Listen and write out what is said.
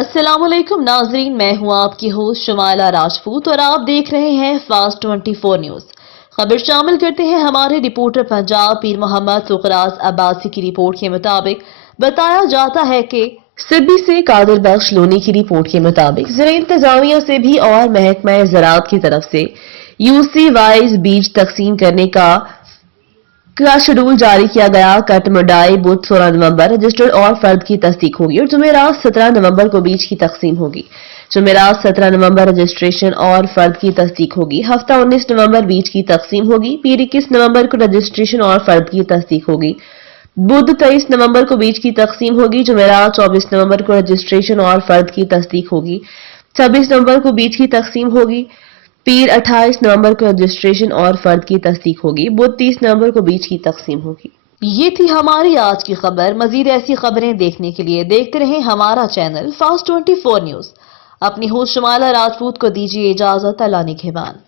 अस्सलाम वालेकुम नाजरीन, मैं हूं आपकी होस्ट शमाला राजपूत और आप देख रहे हैं फास्ट 24 न्यूज। खबर शामिल करते हैं हमारे रिपोर्टर पंजाब पीर मोहम्मद फुकराज अब्बासी की रिपोर्ट के मुताबिक। बताया जाता है कि सिब्बी से कादिर बख्श लोनी की रिपोर्ट के मुताबिक ज़राए इंतजामिया से भी और महकमा ज़राअत की तरफ से यूसी वाइज बीज तकसीम करने का शेड्यूल जारी किया गया। कट मुडाई बुध 16 नवंबर रजिस्टर्ड और फर्द की तस्दीक होगी और जुमेरात 17 नवंबर को बीज की तकसीम होगी। जुमेरात 17 नवंबर रजिस्ट्रेशन और फर्द की तस्दीक होगी। हफ्ता 19 नवंबर बीज की तकसीम होगी। पीर 21 नवंबर को रजिस्ट्रेशन और फर्द की तस्दीक होगी। बुध 23 नवंबर को बीज की तकसीम होगी। जुमेरात 24 नवंबर को रजिस्ट्रेशन और फर्द की तस्दीक होगी। 26 नवंबर को बीज की तकसीम होगी। पीर 28 नवंबर को रजिस्ट्रेशन और फर्द की तस्दीक होगी। बुध 30 नवंबर को बीज की तकसीम होगी। ये थी हमारी आज की खबर। मजीद ऐसी खबरें देखने के लिए देखते रहें हमारा चैनल फास्ट 24 न्यूज। अपनी होस्ट शमाला राजपूत को दीजिए इजाजत। अल्लाह निगहबान।